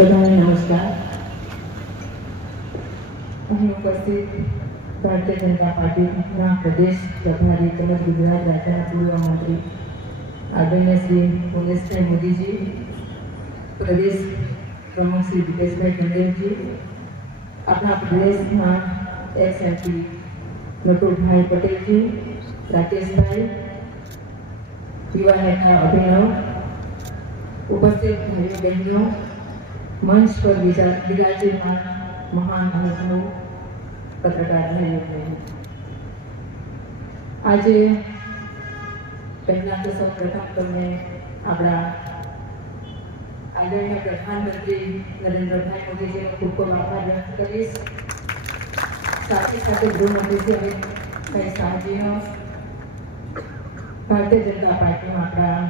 બધાને નમસ્કાર. અહીં ઉપસ્થિત ભારતીય જનતા પાર્ટીના પ્રદેશ પ્રભારી તેમજ ગુજરાત રાજ્યના પૂર્વ મંત્રી આદરણીય શ્રી ભૂપેન્દ્રભાઈ મોદીજી, પ્રદેશ પ્રમુખ શ્રી દિપેશભાઈ ટંડેલજી, આપણા પ્રદેશના એક્સ એમપી નટુભાઈ પટેલજી, રાકેશભાઈ, યુવા નેતા અભિનવ, ઉપસ્થિત ભાઈઓ બહેનો, મંચ પર બિરાજમાન મહાન અનુભવ પત્રકાર ભાઈઓ બહેનો, આજે પહેલા તો સૌ પ્રથમ તમને આપણા આદરણીય પ્રધાનમંત્રી નરેન્દ્રભાઈ મોદીજીનો ખૂબ ખૂબ આભાર વ્યક્ત કરીશ. સાથે સાથે ગૃહમંત્રી શ્રી અમિતભાઈ શાહજીનો, ભારતીય જનતા પાર્ટીમાં આપણા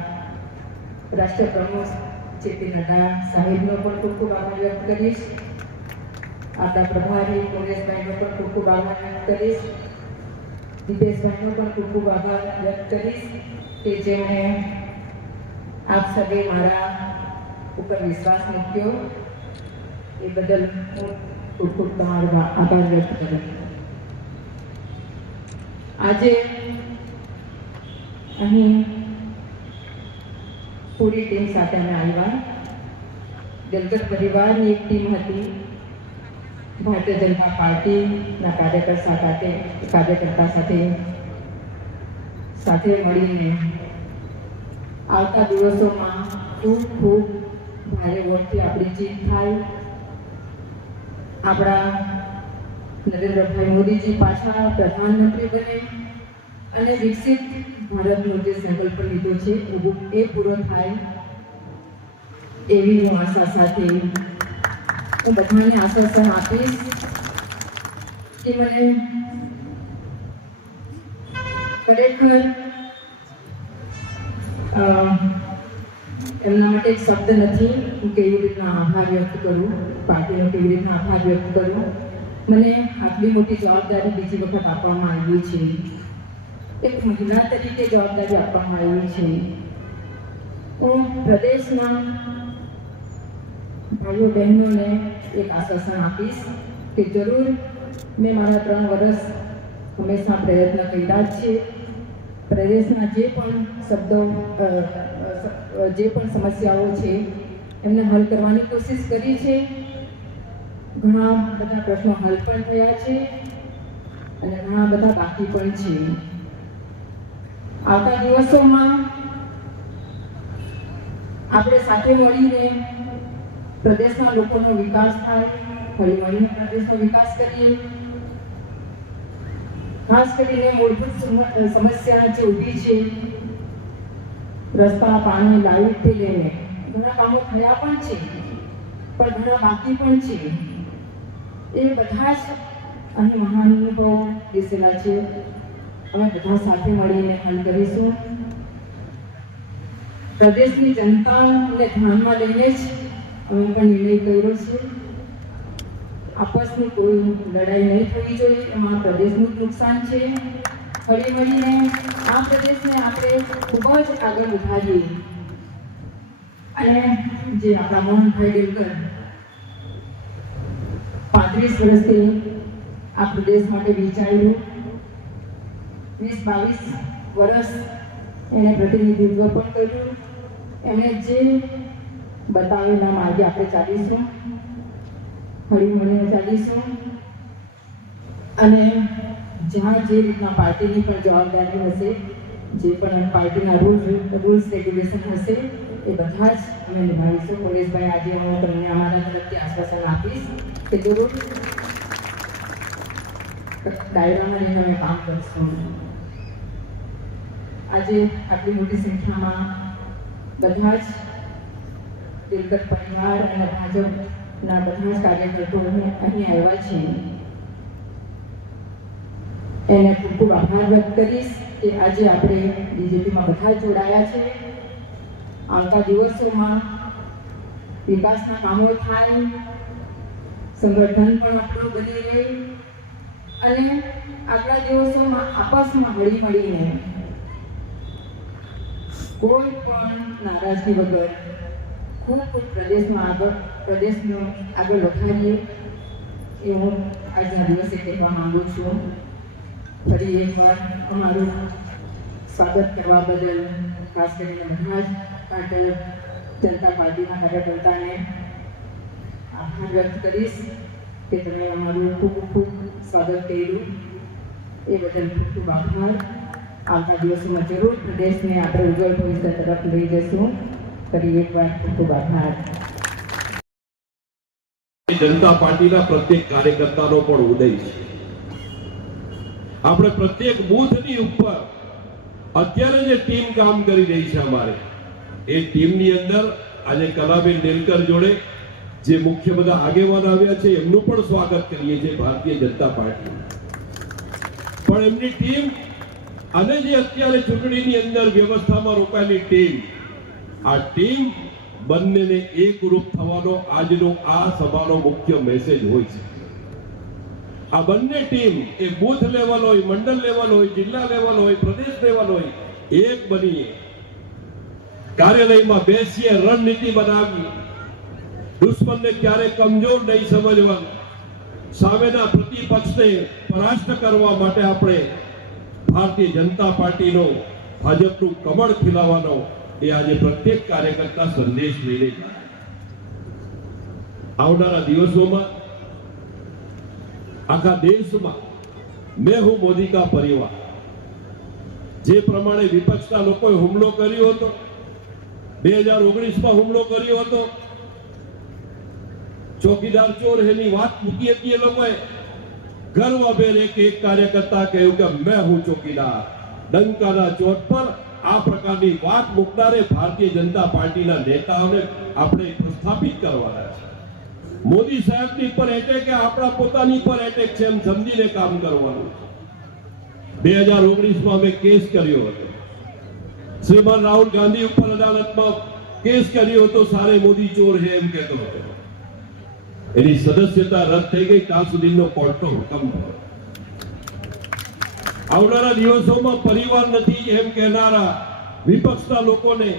રાષ્ટ્રીય પ્રમુખ જેપી નડ્ડા સાહેબનો પણ ખૂબ ખૂબ આભાર વ્યક્ત કરીશ. આપણા પ્રભારી ભૂપેન્દ્રભાઈનો પણ ખૂબ ખૂબ આભાર વ્યક્ત કરીશ. દિપેશભાઈનો પણ ખૂબ ખૂબ આભાર વ્યક્ત કરીશ કે જેમણે આપ સર્વે મારા ઉપર વિશ્વાસ મૂક્યો. એ બદલ હું ખૂબ ખૂબ તમારો આભાર વ્યક્ત કરું. આજે અહીં પૂરી ટીમ સાથે અમે આવ્યા. દલગત પરિવારની એક ટીમ હતી, ભારતીય જનતા પાર્ટીના કાર્યકર્તા સાથે મળીને આવતા દિવસોમાં ખૂબ ખૂબ ભારે વોટથી આપણી જીત થાય, આપણા નરેન્દ્રભાઈ મોદીજી પાછા પ્રધાનમંત્રી બને અને વિકસિત ભારતનો જે સંકલ્પ લીધો છે એ પૂરો થાય એવી હું આશા સાથે હું બધાને આશ્વાસન આપીશ કે મને ખરેખર એમના માટે એક શબ્દ નથી હું કેવી રીતના આભાર વ્યક્ત કરું, પાર્ટીનો કેવી રીતના આભાર વ્યક્ત કરું. મને આટલી મોટી જવાબદારી બીજી વખત આપવામાં આવી છે, એક મહિલા તરીકે જવાબદારી આપવામાં આવી છે. હું પ્રદેશના ભાઈઓ બહેનોને એક આશ્વાસન આપીશ કે જરૂર મેં મારા 3 વર્ષ હંમેશા પ્રયત્ન કર્યા જ છે. પ્રદેશના જે પણ સમસ્યાઓ છે એમને હલ કરવાની કોશિશ કરી છે. ઘણા બધા પ્રશ્નો હલ પણ થયા છે અને ઘણા બધા બાકી પણ છે. આવતા દિવસોમાં આપણે સાથે મળીને પ્રદેશના લોકોનો વિકાસ થાય, હળી મળીને પ્રદેશનો વિકાસ કરીએ. ખાસ કરીને મૂળભૂત સમસ્યા જે ઊભી છે, રસ્તા, પાણી, લાઇટથી લઈને ઘણા કામો થયા પણ છે પણ ઘણા બાકી પણ છે. એ બધા જ અહીં મહાનુભાવો બેસેલા છે. અમે બધા સાથે મળીને હલ કરીશું. પ્રદેશની જનતાને ધ્યાનમાં લઈને જ અમે પણ નિર્ણય કર્યો છે. આપસની કોઈ લડાઈ નહીં થવી જોઈએ, એમાં પ્રદેશનું જ નુકસાન છે. હળી મળીને આ પ્રદેશને આપણે ખૂબ જ આગળ વધારીએ અને જે આપણા મોહનભાઈ ડેલકર 35 વર્ષથી આ પ્રદેશ માટે વિચાર્યું, 20-22 વર્ષ એને પ્રતિનિધિત્વ પણ કર્યું. એમણે જે બતાવેલા માર્ગે આપણે ચાલીશું, હળી મળીને ચાલીશું અને જ્યાં જે રીતના પાર્ટીની પણ જવાબદારી હશે, જે પણ પાર્ટીના રૂલ્સ રેગ્યુલેશન હશે એ બધા જ અમે નિભાવીશું. પરેશભાઈ, આજે હું તમને અમારા તરફથી આશ્વાસન આપીશ કે જરૂર દાયરામાં રહીને અમે કામ કરીશું. આજે આટલી મોટી સંખ્યામાં બધા જ દિલગત પરિવાર અને ભાજપના બધા જ કાર્યકર્તાઓ અહીં આવ્યા છે. એને ખૂબ ખૂબ આભાર વ્યક્ત કરીશ કે આજે આપણે બીજેપીમાં બધા જોડાયા છે. આવતા દિવસોમાં વિકાસના કામો થાય, સંગઠન પણ આપણું બની રહે અને આગલા દિવસોમાં આપસમાં હળી મળીને કોઈ પણ નારાજગી વગર ખૂબ પ્રદેશનો આગળ વધારીએ એ હું આજના દિવસે કહેવા માંગુ છું. ફરી એકવાર અમારું સ્વાગત કરવા બદલ ખાસ કરીને બધા જ ભારતીય જનતા પાર્ટીના કાર્યકર્તાને આભાર વ્યક્ત કરીશ કે તમે અમારું ખૂબ ખૂબ સ્વાગત કર્યું. એ બદલ ખૂબ ખૂબ આભાર. આવતા દિવસોમાં જરૂર પ્રદેશને આપણે ઉજ્જવળ ભવિષ્ય તરફ લઈ જશું. ફરી એકવાર ખૂબ ખૂબ આભાર. જનતા પાર્ટીના પ્રત્યેક કાર્યકર્તાનો પણ ઉદય છે. આપણે પ્રત્યેક બૂથની ઉપર અત્યારે જે ટીમ કામ કરી રહી છે અમારે, એ ટીમની અંદર આજે કલાબેન નેલકર જોડે જે મુખ્ય બધા આગેવાન આવ્યા છે એમનું પણ સ્વાગત કરીએ છીએ ભારતીય જનતા પાર્ટી. પણ એમની ટીમ અને જે અત્યારે ચૂંટણીની અંદર વ્યવસ્થામાં રોકાયેલી ટીમ, આ ટીમ બંનેને એકરૂપ થવાનો આજનો આ સભાનો મુખ્ય મેસેજ હોય છે. આ બંને ટીમ એ બૂથ લેવલ હોય, મંડળ લેવલ હોય, જિલ્લા લેવલ હોય, પ્રદેશ લેવલ હોય, એક બનીએ કાર્યાલયમાં બેસીએ, રણનીતિ બનાવીએ, દુશ્મનને ક્યારે કમજોર નહીં સમજવાનું, સામેના પ્રતિપક્ષને પરાસ્ત કરવા માટે આપણે ભારતીય જનતા પાર્ટીનો, ભાજપનું કમળ ખીલાવવાનો એ આજે પ્રત્યેક કાર્યકર્તા સંદેશ લઈને જાય. આવનારા દિવસોમાં આખા દેશમાં મેં હું મોદી કા પરિવાર, જે પ્રમાણે વિપક્ષના લોકોએ હુમલો કર્યો હતો, 2019માં હુમલો કર્યો હતો, ચોકીદાર ચોર એની વાત મૂકી હતી. એ લોકોએ ગર્વભેર એક કાર્યકર્તા કહ્યું કે મેં હું ચોકીદાર. ડંકાના ચોટ પર આ પ્રકારની વાત મૂકનારે ભારતીય જનતા પાર્ટીના નેતાઓને આપણે પ્રસ્થાપિત કરવાના છે. મોદી સાહેબની પર એટેક કે આપણા પોતાની પર એટેક છે એમ સમજીને કામ કરવાનું. 2019માં અમે કેસ કર્યો હતો, શ્રીમાન રાહુલ ગાંધી ઉપર અદાલતમાં કેસ કર્યો હતો, સારે મોદી ચોર છે એમ કહેતો હતો. એની સદસ્યતા રદ થઈ ગઈ, ત્યાં સુધીનો કોર્ટનો હુકમ થયો. આવનારા દિવસોમાં પરિવાર નથી એમ કહેનારા વિપક્ષના લોકોને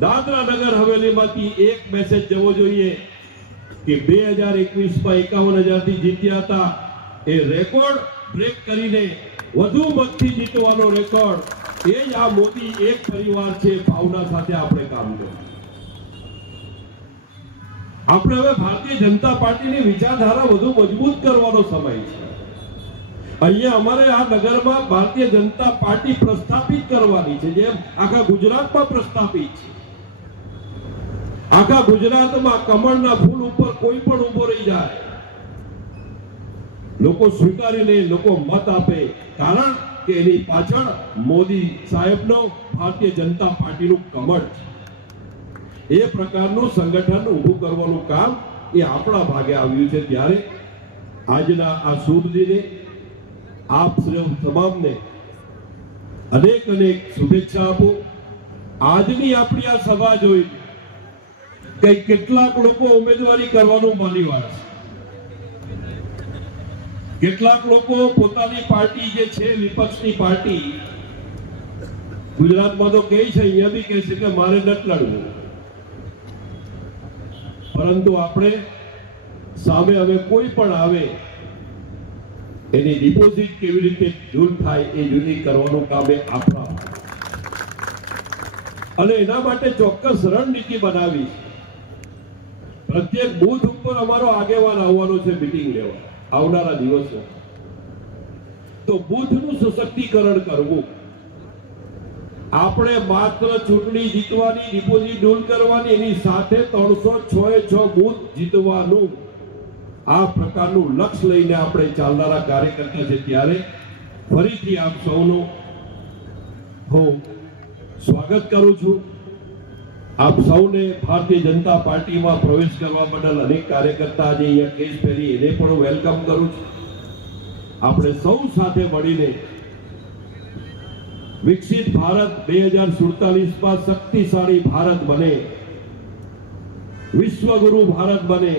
દાદરા નગર હવેલીમાંથી એક મેસેજ જવો જોઈએ કે 2021માં 51,000 થી જીત્યા હતા, એ રેકોર્ડ બ્રેક કરીને વધુ મતથી જીતવાનો રેકોર્ડ, એ જ આ મોદી એક પરિવાર છે ભાવના સાથે આપણે કામ કરીએ. આપણે હવે ભારતીય જનતા પાર્ટીની વિચારધારા વધુ મજબૂત કરવાનો સમય છે. અહીંયા અમારે આ નગરમાં ભારતીય જનતા પાર્ટી પ્રસ્થાપિત કરવાની છે, જેમ આખા ગુજરાતમાં પ્રસ્થાપિત છે. આખા ગુજરાતમાં કમળના ફૂલ ઉપર કોઈ પણ ઉભો રહી જાય, લોકો સ્વીકારી લે, લોકો મત આપે, કારણ કે એની પાછળ મોદી સાહેબનો ભારતીય જનતા પાર્ટીનું કમળ છે. એ પ્રકારનું સંગઠન ઊભું કરવાનું કામ એ આપણા ભાગે આવ્યું છે. ત્યારે આજના આ શુભ દિને આપ તમામને અનેક અનેક શુભેચ્છા આપો. આજની આપણી આ સભા જોઈ કેટલાક લોકો ઉમેદવારી કરવાનું માની વાળા છે, કેટલાક લોકો પોતાની પાર્ટી જે છે વિપક્ષની પાર્ટી, ગુજરાતમાં તો કહે છે, અહીંયા બી કહે છે કે મારે નથી લડવું. પરંતુ આપણે સામે હવે કોઈ પણ આવે એની ડિપોઝિટ કેવી રીતે જૂન થાય એ જૂની કરવાનું કામ એ આપણા, અને એના માટે ચોક્કસ રણનીતિ બનાવી. પ્રત્યેક બૂથ ઉપર અમારો આગેવાન આવવાનો છે મીટિંગ લેવા આવનારા દિવસો. તો બૂથનું સશક્તિકરણ કરવું, આપણે માત્ર ચૂંટણી જીતવાની, ડિપોઝિટ દૂર કરવાની, એની સાથે 306 બૂથ જીતવાનું, આ પ્રકારનું લક્ષ્ય લઈને આપણે ચાલનારા કાર્યકર્તા છે. ત્યારે ફરીથી આપ સૌનું હું સ્વાગત કરું છું. આપ સૌને ભારતીય જનતા પાર્ટીમાં પ્રવેશ કરવા બદલ અનેક કાર્યકર્તા આજે અહીંયા કેસ પહેરી એને પણ વેલકમ કરું છું. આપણે સૌ સાથે મળીને વિકસિત ભારત 2047માં શક્તિશાળી ભારત બને, વિશ્વગુરુ ભારત બને,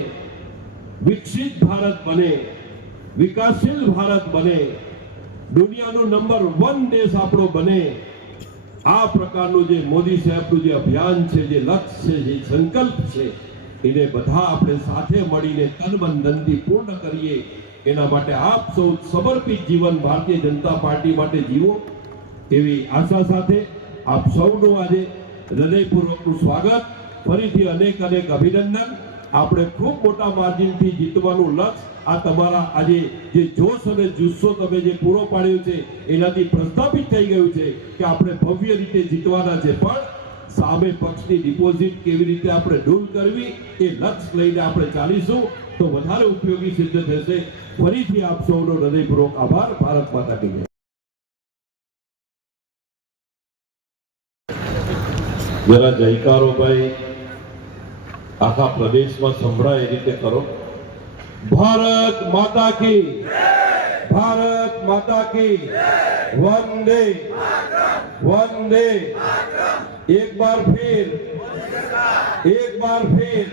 વિકસિત ભારત બને, વિકાસશીલ ભારત બને, દુનિયાનો નંબર 1 દેશ આપણો બને, આ પ્રકારનું જે મોદી સાહેબનું જે અભિયાન છે, જે લક્ષ્ય છે, જે સંકલ્પ છે, એને બધા આપણે સાથે મળીને તન મન ધનથી પૂર્ણ કરીએ. એના માટે આપ સૌ સમર્પિત જીવન ભારતીય જનતા પાર્ટી માટે જીવો એવી આશા સાથે આપ સૌનું આજે હૃદયપૂર્વકનું સ્વાગત, ફરીથી અનેક અનેક અભિનંદન. આપણે ખૂબ મોટા માર્જિનથી જીતવાનું લક્ષ્ય આ તમારા આજે જે જોશ અને જુસ્સો તમે જે પૂરો પાડ્યો છે એનાથી પ્રસ્થાપિત થઈ ગયું છે કે આપણે ભવ્ય રીતે જીતવાના છે. પણ સામે પક્ષની ડિપોઝિટ કેવી રીતે આપણે દૂર કરવી એ લક્ષ્ય લઈને આપણે ચાલીશું તો વધારે ઉપયોગી સિદ્ધ થશે. ફરીથી આપ સૌનો હૃદયપૂર્વક આભાર. ભારત માતા કી જય. જરા જયકારો ભાઈ આખા પ્રદેશમાં સંભળાય એ રીતે કરો. ભારત માતા કી, ભારત માતા કી, વંદે વંદे. एक बार फिर, एक बार फिर,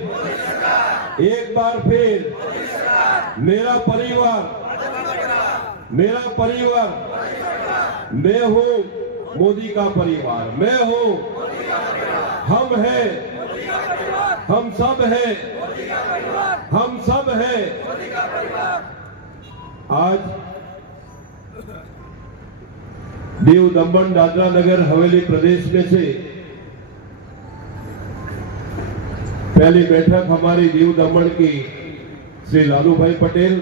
एक बार फिर. मेरा परिवार, मेरा परिवार, मैं हूं मोदी का परिवार, मैं हूं, हम हैं, हम सब हैं, हम सब हैं. आज दीव दमन दादरा नगर हवेली प्रदेश में से पहली बैठक हमारी दीव दमन की श्री लालू भाई पटेल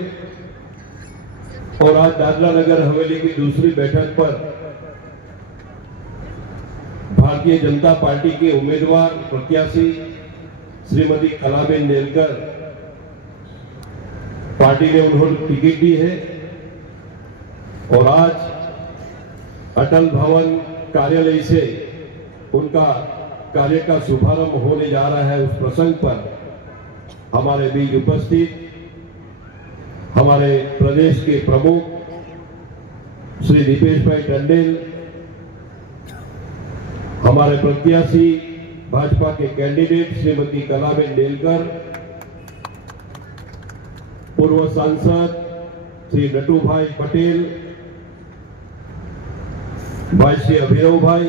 और आज दादरा नगर हवेली की दूसरी बैठक पर भारतीय जनता पार्टी के उम्मीदवार प्रत्याशी श्रीमती कलाबेन नेलकर पार्टी ने उन्होंने टिकट दी है और आज अटल भवन कार्यालय से उनका कार्य का शुभारंभ होने जा रहा है. उस प्रसंग पर हमारे बीच उपस्थित हमारे प्रदेश के प्रमुख श्री दीपेश भाई टंडेल, हमारे प्रत्याशी भाजपा के कैंडिडेट श्रीमती कलाबेन नेलकर, पूर्व सांसद श्री नटू भाई पटेल, भाई श्री अभिनव भाई,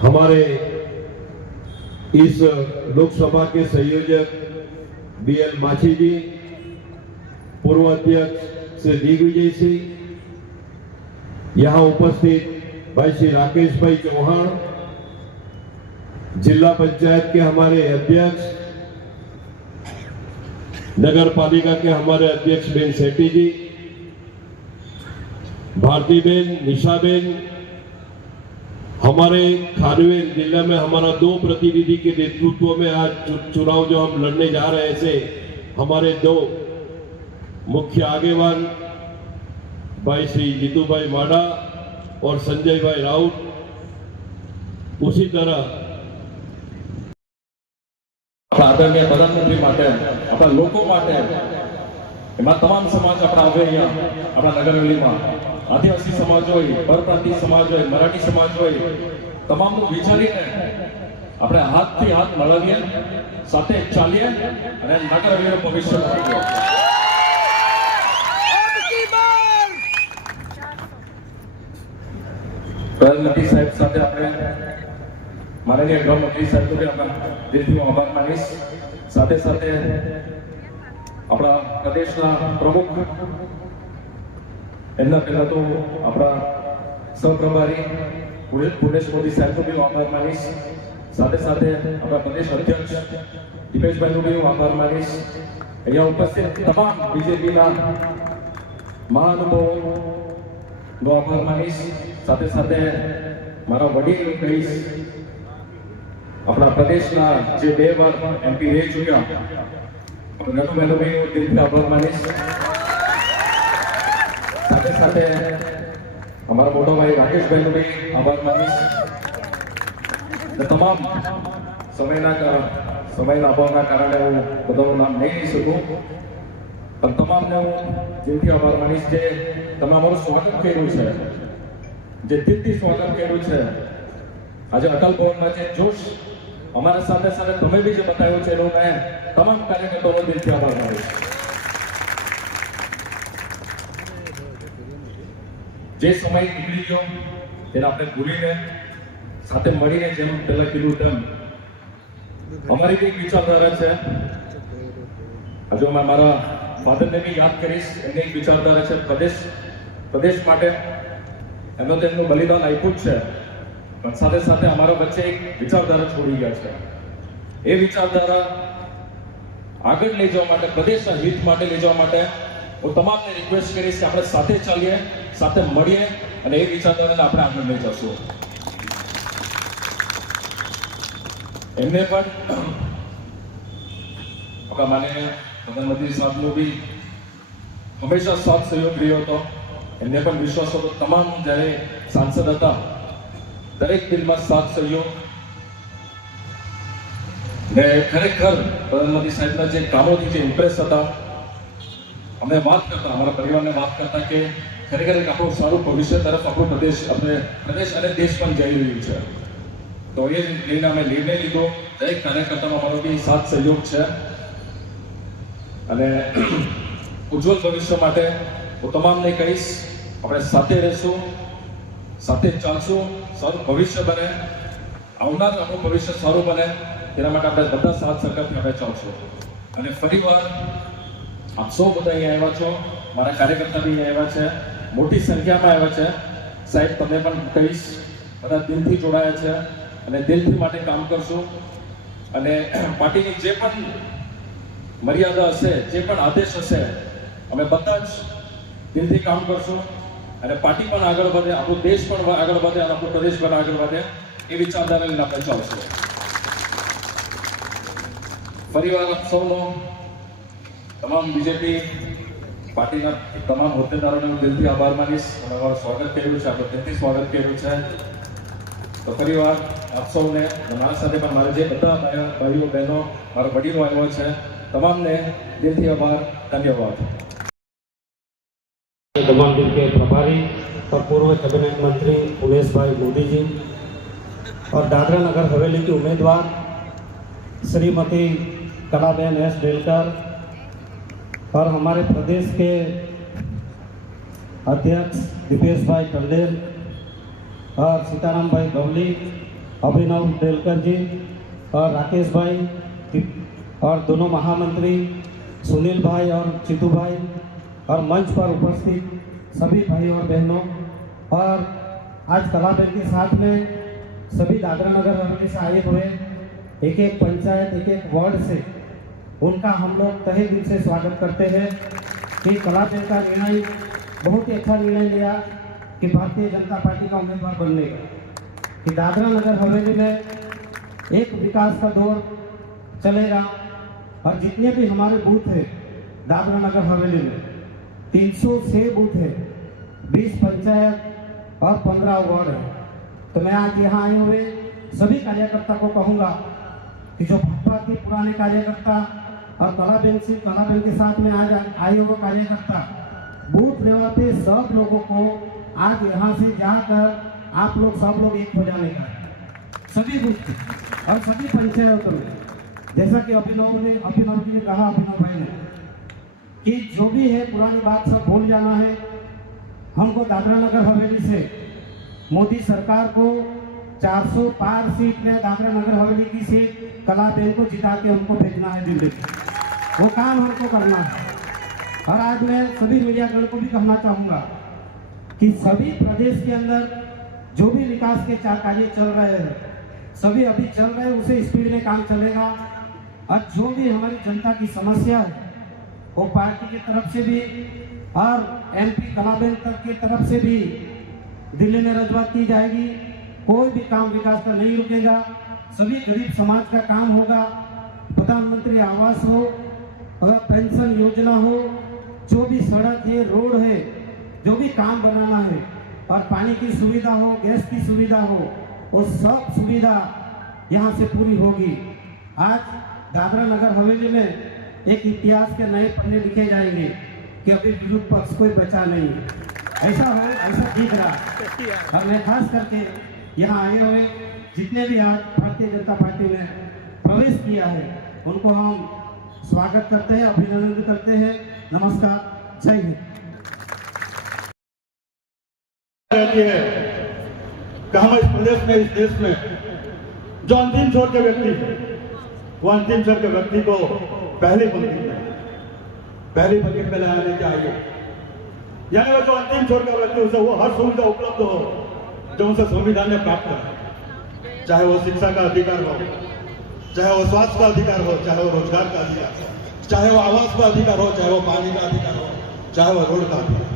हमारे इस लोकसभा के संयोजक बीएल माछी जी, पूर्व अध्यक्ष श्री दिग्विजय सिंह, यहाँ उपस्थित भाई श्री राकेश भाई चौहान, जिला पंचायत के हमारे अध्यक्ष, नगर पालिका के हमारे अध्यक्ष बेन सेठी जी, भारती बेन, निशा बेन, हमारे खानवेल जिला में हमारा 2 प्रतिनिधि के नेतृत्व में आज चुनाव जो हम लड़ने जा रहे हैं से हमारे 2 मुख्य आगेवान भाई श्री जीतू भाई माडा और संजय भाई राउत. उसी तरह आदरणीय प्रधानमंत्री माटे अपना लोगों माटे एमां तमाम समाज अपना आवे अहींया अपना नगर हवेलीमां आदिवासी समाज होय, परप्रांतीय समाज होय, मराठी समाज होय, तमामનું વિચારીને આપણે હાથથી હાથ મળાવીએ, સાથે ચાલીએ અને નગર હવેલીનું ભવિષ્ય બનાવીએ. પ્રધાનમંત્રી સાહેબ સાથે આપણે માનનીય ગૃહમંત્રી સાહેબનો પણ આપણા દિલથી હું આભાર માનીશ. સાથે સાથે આપણા પ્રદેશના પ્રમુખ એમના પહેલા તો આપણા સહપ્રભારી પુણેશ મોદી સાહેબનો બી હું આભાર માનીશ. સાથે સાથે આપણા પ્રદેશ અધ્યક્ષ દીપેશભાઈનો બી હું આભાર માનીશ. અહીંયા ઉપસ્થિત તમામ બીજેપીના મહાનુભાવોનો આભાર માનીશ. સાથે સાથે મારા વડીલ કહીશ अपना प्रदेश ना जे 2 बार एमपी रह चुका नटू मैंने भी दिल से आभार मानीश. साथे साथे हमारा मोटा भाई राकेश भाई भी आभार मानीश. तमाम समयना अभावना कारणे हूँ बधाનું नाम नहीं લઈ શકું, પણ તમામને હું દિલથી આભાર માનીશ જે તમે અમારું સ્વાગત કર્યું છે, જે દિલથી સ્વાગત કર્યું છે. આજે અટલ ભવનમાં જે જોશ हमारे साथ साथ तुम्हें भी जो बताया चलो मैं तमाम कार्यकर्ताओं को दिल से आभार मानूं. जे समय निकली गयो તેને આપણે ભૂલીને સાથે મળીને જેમ પહેલા કીધું તેમ અમારી કંઈક વિચારધારા છે. હજુ મેં મારા ફાધરને બી યાદ કરીશ. એમની એક વિચારધારા છે પ્રદેશ માટે. એમનો તો એમનું બલિદાન આપ્યું જ છે, પણ સાથે સાથે અમારા વચ્ચે એક વિચારધારા છોડી ગયા છે. એ વિચારધારા આગળ લઈ જવા માટે, પ્રદેશના હિત માટે લઈ જવા માટે હું તમામને રિક્વેસ્ટ કરીશ કે આપણે સાથે ચાલીએ, સાથે મળીએ અને એ વિચારધારાને આપણે આગળ લઈ જશું. એમને પણ આપણા માનનીય પ્રધાનમંત્રી સાહેબનો બી હંમેશા સાથ સહયોગ રહ્યો હતો. એમને પણ વિશ્વાસ હતો, તમામ જ્યારે સાંસદ હતા દરેક બિલમાં સાથ સહયોગ. ને ખરેખર પ્રધાનમંત્રી સાહેબના જે કામોથી જે ઇમ્પ્રેસ હતા, અમે વાત કરતા, અમારા પરિવારને વાત કરતા કે ખરેખર એક આપણું સારું ભવિષ્ય તરફ આપણો પ્રદેશ અને દેશ પણ જઈ રહ્યું છે. તો એ લઈને અમે નિર્ણય લીધો. દરેક કાર્યકર્તાનો અમારો બી સાથ સહયોગ છે અને ઉજ્જવલ ભવિષ્ય માટે હું તમામને કહીશ, આપણે સાથે રહીશું, સાથે ચાલશું, સારું ભવિષ્ય બને, આવનાર આપણું ભવિષ્ય સારું બને, તેના માટે આપણે બધા સાથ સહકારથી આપણે ચાલશું. અને ફરીવાર આપ સૌ બધા અહીંયા આવ્યા છો, મારા કાર્યકર્તા બી અહીંયા આવ્યા છે, મોટી સંખ્યામાં આવ્યા છે. સાહેબ તમને પણ કહીશ, બધા દિલથી જોડાયા છે અને દિલથી માટે કામ કરશું. અને પાર્ટીની જે પણ મર્યાદા હશે, જે પણ આદેશ હશે, અમે બધા જ દિલથી કામ કરશું અને પાર્ટી પણ આગળ વધે, આપણો દેશ પણ આગળ વધે અને આપણો પ્રદેશ પણ આગળ વધે, એ વિચારધારા લઈને આપણે ચાલશું. ફરીવાર આપ સૌનો, તમામ બીજેપી પાર્ટીના તમામ હોદ્દેદારોને હું દિલથી આભાર માનીશ. અને અમારું સ્વાગત કર્યું છે, આપણે દિલથી સ્વાગત કર્યું છે. તો ફરીવાર આપ સૌને, મારા સાથે પણ મારા જે બધા ભાઈઓ બહેનો, મારા વડીલો આવ્યો છે, તમામને दिल आभार, धन्यवाद। दमन बिल के प्रभारी और पूर्व कैबिनेट मंत्री उमेश भाई मोदी जी और दादरा नगर हवेली की उम्मीदवार श्रीमती कलाबेन एस डेलकर और हमारे प्रदेश के अध्यक्ष दीपेश भाई टंडेल और सीताराम भाई गवली, अभिनव डेलकर जी और राकेश भाई और दोनों महामंत्री सुनील भाई और चितू भाई और मंच पर उपस्थित सभी भाई और बहनों, और आज कलाबेन के साथ में सभी दादरा नगर हवेली से आए हुए एक एक पंचायत, एक एक वार्ड से उनका हम लोग तहे दिल से स्वागत करते हैं कि कलाबेन का निर्णय बहुत ही अच्छा निर्णय लिया कि भारतीय जनता पार्टी का उम्मीदवार बनने का, कि दादरा नगर हवेली में एक विकास का दौर चलेगा और जितने भी हमारे बूथ हैं दादरा नगर हवेली में 306 बूथ है, 20 पंचायत और 15 वार्ड है। तो मैं आज यहाँ आए हुए सभी कार्यकर्ता को कहूँगा कि जो भाजपा के पुराने कार्यकर्ता और कलाबेन के साथ में आज आए हुए कार्यकर्ता बूथ लेवल पे सब लोगों को आज यहाँ से जाकर आप लोग सब लोग एक हो जाने का सभी बूथ और सभी पंचायतों में, जैसा कि अभिनव जी ने कहा, अभिनव भाई ने, कि जो भी है पुरानी बात सब भूल जाना है। हमको दादरा नगर हवेली से मोदी सरकार को 400 पार सीट में दादरा नगर हवेली की सीट कलाबेन को जिता के उनको भेजना है दिल्ली। वो काम हमको करना है। और आज मैं सभी मीडियाकर्मी को भी कहना चाहूँगा कि सभी प्रदेश के अंदर जो भी विकास के कार्य चल रहे हैं, सभी अभी चल रहे हैं, उसे स्पीड में काम चलेगा। और जो भी हमारी जनता की समस्या है वो पार्टी की तरफ से भी और एमपी कलाबेन तक की तरफ से भी दिल्ली में रजूआत की जाएगी। कोई भी काम विकास का नहीं रुकेगा, सभी गरीब समाज का काम होगा। प्रधानमंत्री आवास हो, अगर पेंशन योजना हो, जो भी सड़क है, रोड है, जो भी काम बनाना है, और पानी की सुविधा हो, गैस की सुविधा हो, वो सब सुविधा यहाँ से पूरी होगी। आज दादरा नगर हवेली में एक इतिहास के नए पन्ने लिखे जाएंगे कि अभी विरोध पक्ष कोई बचा नहीं है। ऐसा हो, ऐसा दिख रहा। और मैं खास करके यहाँ आए हुए जितने भी आज भारतीय जनता पार्टी में प्रवेश किया है उनको हम स्वागत करते हैं, अभिनंदन करते हैं। नमस्कार, जय हिंद। कि हम इस प्रदेश में, इस देश में जो अंतिम छोर के व्यक्ति है, वो अंतिम छोर के व्यक्ति को पहली पंक्ति में लाने चाहिए। यानी वो जो अंतिम छोर का व्यक्ति, उसे वो हर सुविधा उपलब्ध हो जो उसे संविधान ने प्राप्त करा, चाहे वो शिक्षा का अधिकार हो, चाहे वो स्वास्थ्य का अधिकार हो, चाहे वो रोजगार का अधिकार हो, चाहे वो आवास का अधिकार हो, चाहे वो पानी का अधिकार हो, चाहे वो रोड का अधिकार हो।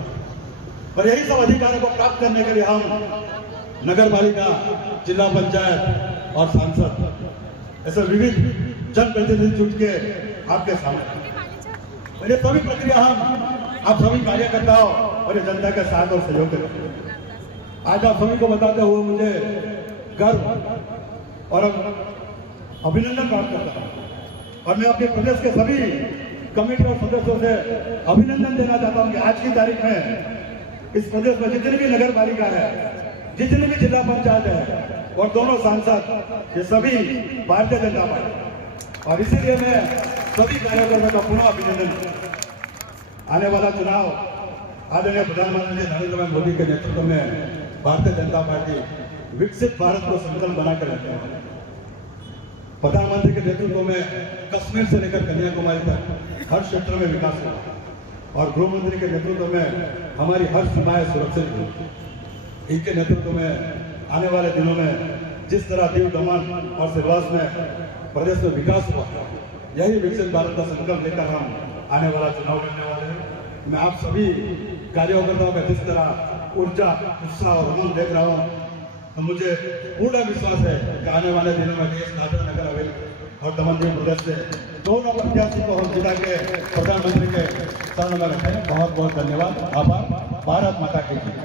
और यही सब अधिकारों को प्राप्त करने के लिए हम नगर पालिका, जिला पंचायत और सांसद ऐसे विविध जनप्रतिनिधि जुट के आपके सामने, और ये सभी प्रक्रिया हम आप सभी कार्यकर्ताओं और जनता के साथ और सहयोग करें। आज आप सभी को बताते हुए मुझे गर्व और अभिनंदन प्राप्त करता हूँ, और मैं अपने प्रदेश के सभी कमेटी और सदस्यों से अभिनंदन देना चाहता हूँ कि आज की तारीख में इस प्रदेश में जितनी भी नगर पालिका है, जितनी भी जिला पंचायत है और दोनों सांसद, ये सभी भारतीय जनता पार्टी, और इसीलिए मैं सभी कार्यकर्ताओं का पुनः अभिनंदन करता हूं। आने वाला चुनाव आदरणीय प्रधानमंत्री नरेंद्र भाई मोदी के नेतृत्व में भारतीय जनता पार्टी विकसित भारत को संकल्प बनाकर रखते हैं। प्रधानमंत्री के नेतृत्व में कश्मीर से लेकर कन्याकुमारी तक हर क्षेत्र में विकास हुआ, और गृह मंत्री के नेतृत्व में हमारी हर सीमाएं सुरक्षित हुई। इनके नेतृत्व में आने वाले दिनों में जिस तरह दीव, दमन और सिलवास में प्रदेश में विकास हुआ, यही विकसित भारत का संकल्प लेकर हम आने वाला चुनाव लड़ने वाले हैं। मैं आप सभी कार्यकर्ताओं का जिस तरह ऊर्जा, उत्साह और उमंग देख रहा हूँ, तो मुझे पूर्ण विश्वास है कि आने वाले दिनों में देश, दादरा नगर हवेली और दमन दीव प्रदेश से दोनों प्रत्याशी को हम जिता के प्रधानमंत्री के सामने में रखें। बहुत बहुत धन्यवाद। आभार। भारत माता की जय।